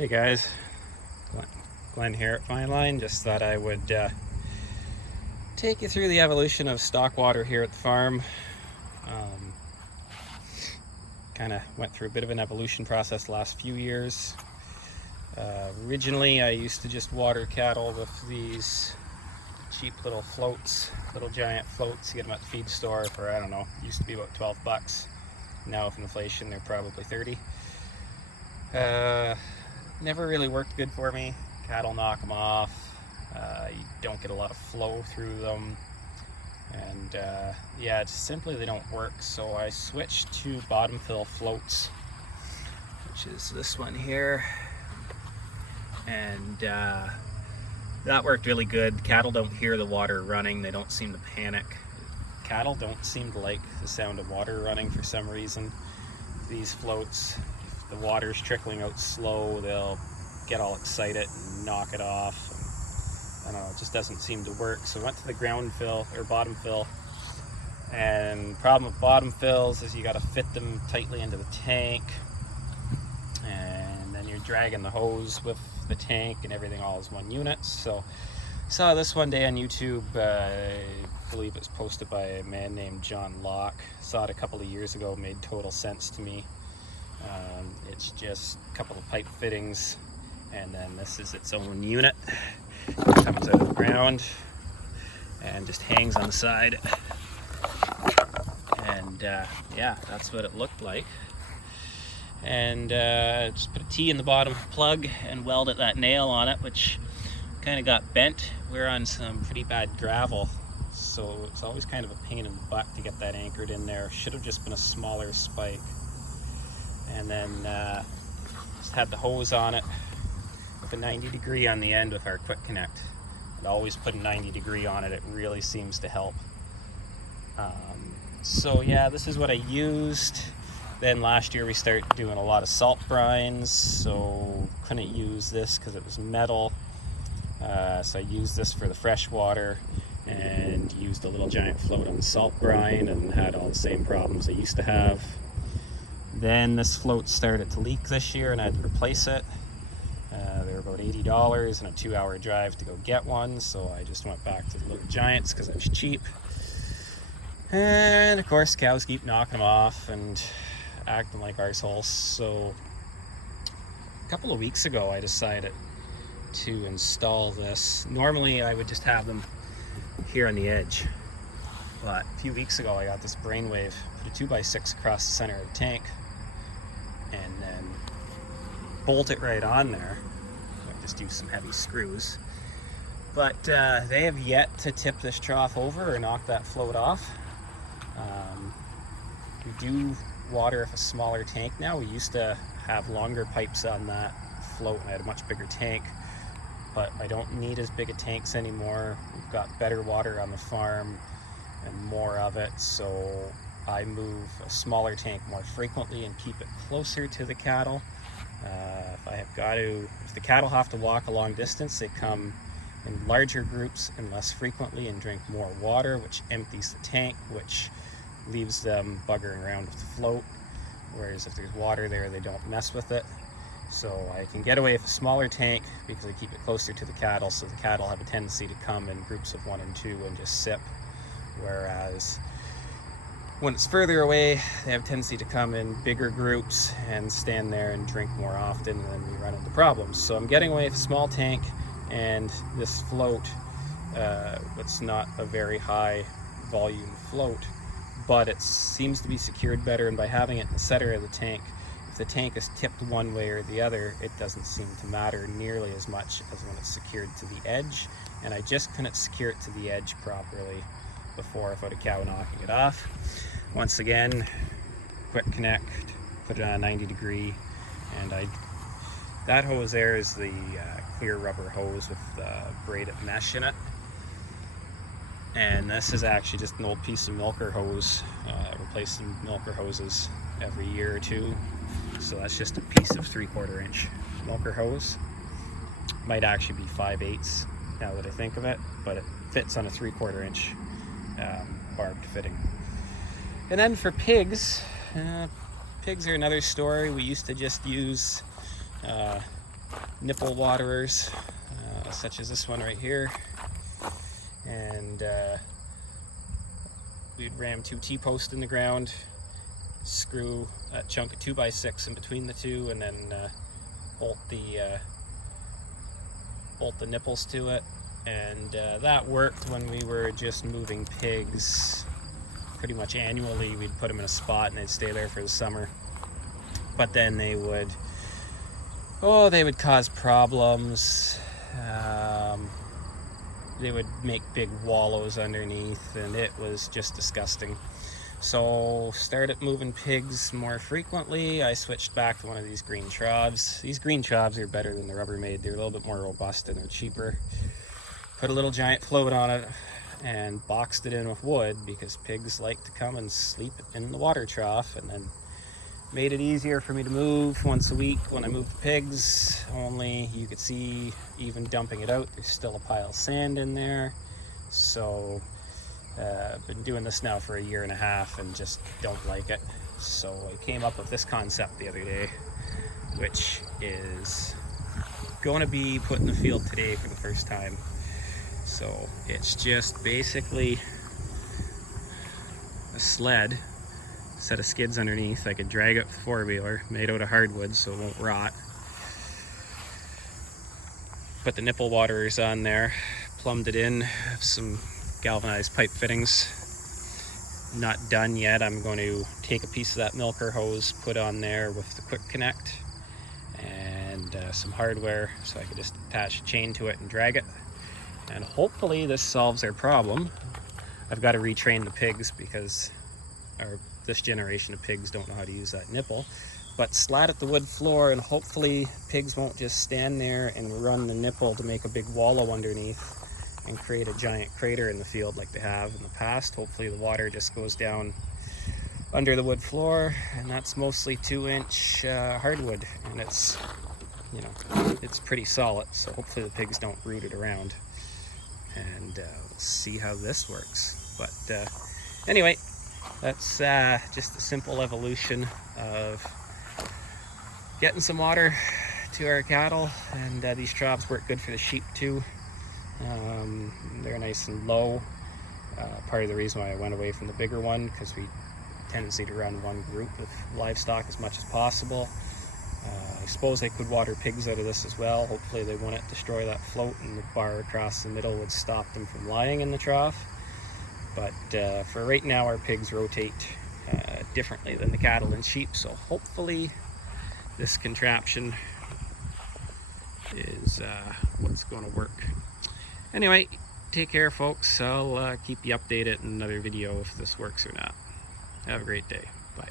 Hey guys, Glenn here at Fine Line. Just thought I would take you through the evolution of stock water here at the farm. Kind of went through a bit of an evolution process the last few years. Originally I used to just water cattle with these cheap little floats, little giant floats. You get them at the feed store for, I don't know, used to be about 12 bucks. Now with inflation they're probably 30. Never really worked good for me. Cattle knock them off. You don't get a lot of flow through them. And yeah, just simply they don't work. So I switched to bottom fill floats, which is this one here. And that worked really good. Cattle don't hear the water running. They don't seem to panic. Cattle don't seem to like the sound of water running for some reason. These floats, the water's trickling out slow, they'll get all excited and knock it off. And, I don't know, it just doesn't seem to work. So I went to the ground fill or bottom fill. And the problem with bottom fills is you got to fit them tightly into the tank, and then you're dragging the hose with the tank and everything all as one unit. So I saw this one day on YouTube. I believe it was posted by a man named John Locke. Saw it a couple of years ago, made total sense to me. It's just a couple of pipe fittings, and then this is its own unit. It comes out of the ground and just hangs on the side. And yeah, that's what it looked like. And just put a T in the bottom plug and welded that nail on it, which kind of got bent. We're on some pretty bad gravel, so it's always kind of a pain in the butt to get that anchored in there. Should have just been a smaller spike. And then just had the hose on it with a 90 degree on the end with our quick connect. I'd always put a 90 degree on it. It really seems to help. So yeah, this is what I used. Then last year we started doing a lot of salt brines, so couldn't use this because it was metal. So I used this for the fresh water and used a little giant float on the salt brine and had all the same problems I used to have. Then this float started to leak this year and I had to replace it. They were about $80 and a 2-hour drive to go get one, so I just went back to the little giants because it was cheap. And of course cows keep knocking them off and acting like arseholes. So a couple of weeks ago I decided to install this. Normally I would just have them here on the edge, but a few weeks ago I got this brainwave, put a 2x6 across the center of the tank and then bolt it right on there. So just use some heavy screws, but they have yet to tip this trough over or knock that float off. We do water with a smaller tank now. We used to have longer pipes on that float and I had a much bigger tank, but I don't need as big a tanks anymore. We've got better water on the farm and more of it, so I move a smaller tank more frequently and keep it closer to the cattle. If the cattle have to walk a long distance, they come in larger groups and less frequently and drink more water, which empties the tank, which leaves them buggering around with the float. Whereas if there's water there, they don't mess with it. So I can get away with a smaller tank because I keep it closer to the cattle, so the cattle have a tendency to come in groups of 1 and 2 and just sip. Whereas when it's further away, they have a tendency to come in bigger groups and stand there and drink more often, and then we run into problems. So I'm getting away with a small tank, and this float, it's not a very high volume float, but it seems to be secured better, and by having it in the center of the tank, if the tank is tipped one way or the other, it doesn't seem to matter nearly as much as when it's secured to the edge. And I just couldn't secure it to the edge properly before without a cow knocking it off. Once again, quick connect, put it on a 90 degree, and that hose there is the clear rubber hose with the braided mesh in it. And this is actually just an old piece of milker hose. I replace some milker hoses every year or two. So that's just a piece of 3/4 inch milker hose. Might actually be 5/8 now that I think of it, but it fits on a 3/4 inch barbed fitting. And then for pigs, pigs are another story. We used to just use nipple waterers, such as this one right here. And we'd ram 2 T-posts in the ground, screw a chunk of 2x6 in between the two, and then bolt the nipples to it. And that worked when we were just moving pigs pretty much annually. We'd put them in a spot and they'd stay there for the summer. But then they would cause problems. They would make big wallows underneath, and it was just disgusting. So started moving pigs more frequently. I switched back to one of these green troughs. These green troughs are better than the Rubbermaid. They're a little bit more robust and they're cheaper. Put a little giant float on it and boxed it in with wood, because pigs like to come and sleep in the water trough, and then made it easier for me to move once a week when I moved the pigs. Only you could see, even dumping it out, there's still a pile of sand in there. So I've been doing this now for 1.5 years and just don't like it. So I came up with this concept the other day, which is going to be put in the field today for the first time. So it's just basically a sled, set of skids underneath. I could drag it with a 4-wheeler, made out of hardwood so it won't rot. Put the nipple waterers on there, plumbed it in, some galvanized pipe fittings. Not done yet. I'm going to take a piece of that milker hose, put on there with the quick connect, and some hardware, so I can just attach a chain to it and drag it. And hopefully this solves our problem. I've got to retrain the pigs, because this generation of pigs don't know how to use that nipple. But slat at the wood floor, and hopefully pigs won't just stand there and run the nipple to make a big wallow underneath and create a giant crater in the field like they have in the past. Hopefully the water just goes down under the wood floor, and that's mostly 2-inch hardwood, and it's, you know, it's pretty solid. So hopefully the pigs don't root it around, and we'll see how this works. But anyway, that's just a simple evolution of getting some water to our cattle. And these troughs work good for the sheep too. They're nice and low. Part of the reason why I went away from the bigger one, because we tendency to run one group of livestock as much as possible. I suppose I could water pigs out of this as well. Hopefully they wouldn't destroy that float, and the bar across the middle would stop them from lying in the trough. But for right now, our pigs rotate differently than the cattle and sheep, so hopefully this contraption is what's going to work. Anyway, take care folks. I'll keep you updated in another video if this works or not. Have a great day. Bye.